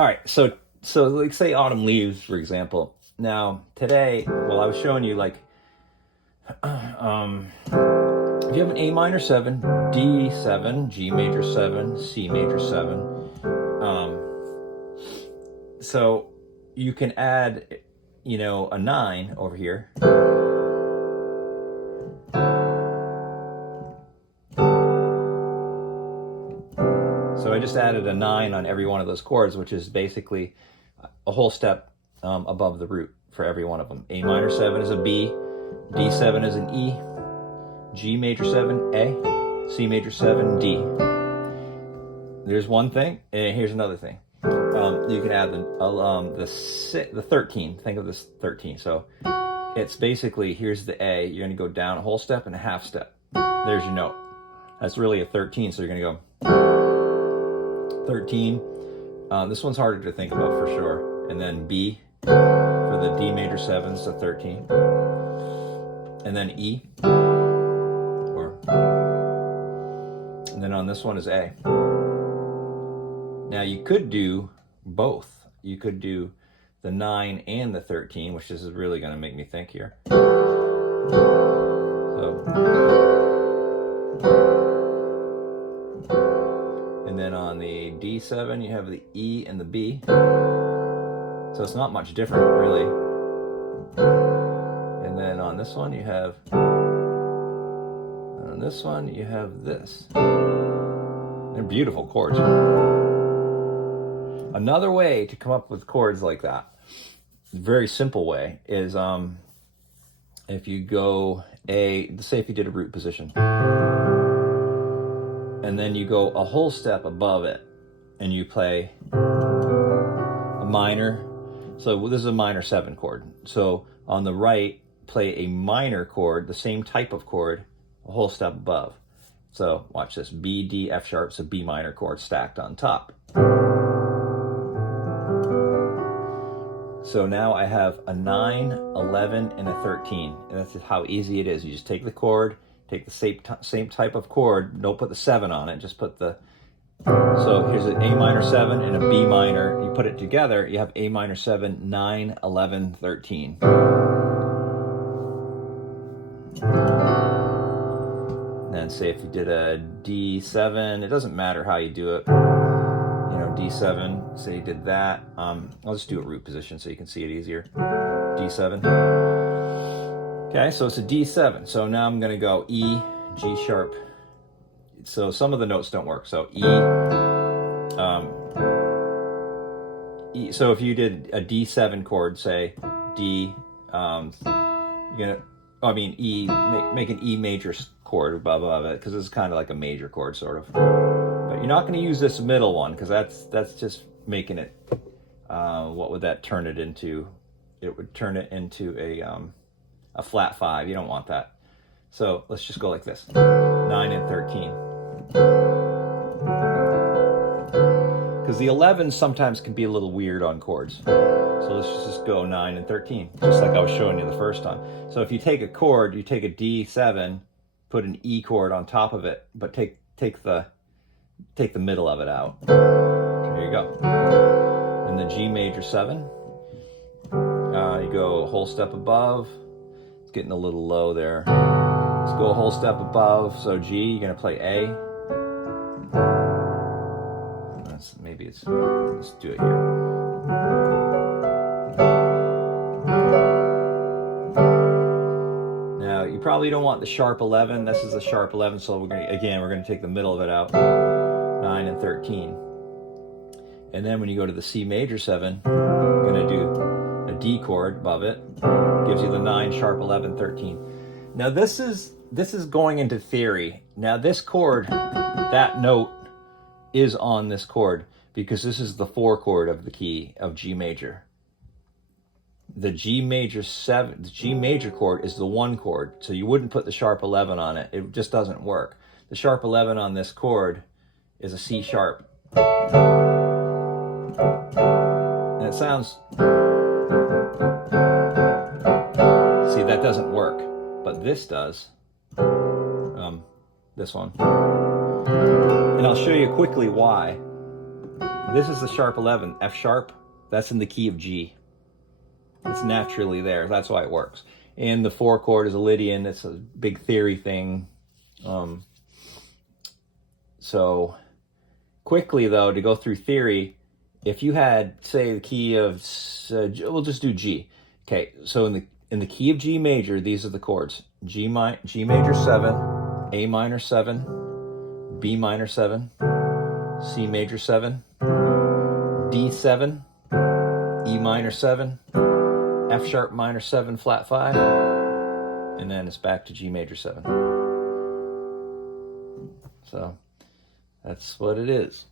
All right, so like say autumn leaves, for example. Now today, well, I was showing you like if you have an A minor 7, D 7, G major 7, C major 7, so you can add, you know, a 9 over here. So I just added a 9 on every one of those chords, which is basically a whole step above the root for every one of them. A minor 7 is a B, D7 is an E, G major 7, A, C major 7, D. There's one thing, and here's another thing. You can add the 13. Think of this 13. So it's basically, here's the A. You're going to go down a whole step and a half step. There's your note. That's really a 13, so you're going to go 13. This one's harder to think about for sure. And then B for the D major 7 is a 13. And then E. And then on this one is A. Now you could do both. You could do the 9 and the 13, which this is really going to make me think here. So, and then on the D7 you have the E and the B. So it's not much different really. And then on this one you have, on this one you have this. They're beautiful chords. Another way to come up with chords like that, very simple way, is if you go say if you did a root position, and then you go a whole step above it, and you play a minor. So this is a minor 7 chord. So on the right, play a minor chord, the same type of chord, a whole step above. So watch this, B, D, F sharp, so B minor chord stacked on top. So now I have a 9, 11, and a 13. And that's how easy it is. You just take the chord, take the same type of chord, don't put the 7 on it, just put the... So here's an A minor 7 and a B minor. You put it together, you have A minor 7, 9, 11, 13. And then say if you did a D7, it doesn't matter how you do it. You know, D7, say you did that. I'll just do a root position so you can see it easier. D7. Okay, so it's a D7. So now I'm going to go E, G sharp. So some of the notes don't work. So E, E. So if you did a D7 chord, say D, E, make an E major chord above it, because it's kind of like a major chord, sort of. But you're not going to use this middle one, because that's just making it, what would that turn it into? It would turn it into a flat 5. You don't want that. So let's just go like this, 9 and 13. Because the 11s sometimes can be a little weird on chords. So let's just go 9 and 13, just like I was showing you the first time. So if you take a chord, you take a D7, put an E chord on top of it, but take the middle of it out. So here you go. And the G major 7, you go a whole step above. It's getting a little low there. Let's go a whole step above. So G, you're gonna play A. Let's do it here. Now you probably don't want the sharp 11. This is a sharp 11, so we're gonna take the middle of it out. 9 and 13. And then when you go to the C major 7, you're gonna do a D chord above it. Gives you the 9, sharp 11, 13. Now this is going into theory. Now this chord, that note is on this chord, because this is the 4 chord of the key of G major. The G major chord is the 1 chord, so you wouldn't put the sharp 11 on it. It just doesn't work. The sharp 11 on this chord is a C sharp. And it sounds... See, that doesn't work, but this does. This one. And I'll show you quickly why. This is the sharp 11, F sharp. That's in the key of G. It's naturally there. That's why it works. And the 4 chord is a Lydian. It's a big theory thing. So quickly though, to go through theory, if you had, say, the key of, we'll just do G. Okay, so in the key of G major, these are the chords: G major 7, A minor 7, B minor 7, C major 7, D7, E minor 7, F sharp minor 7 flat 5, and then it's back to G major 7. So that's what it is.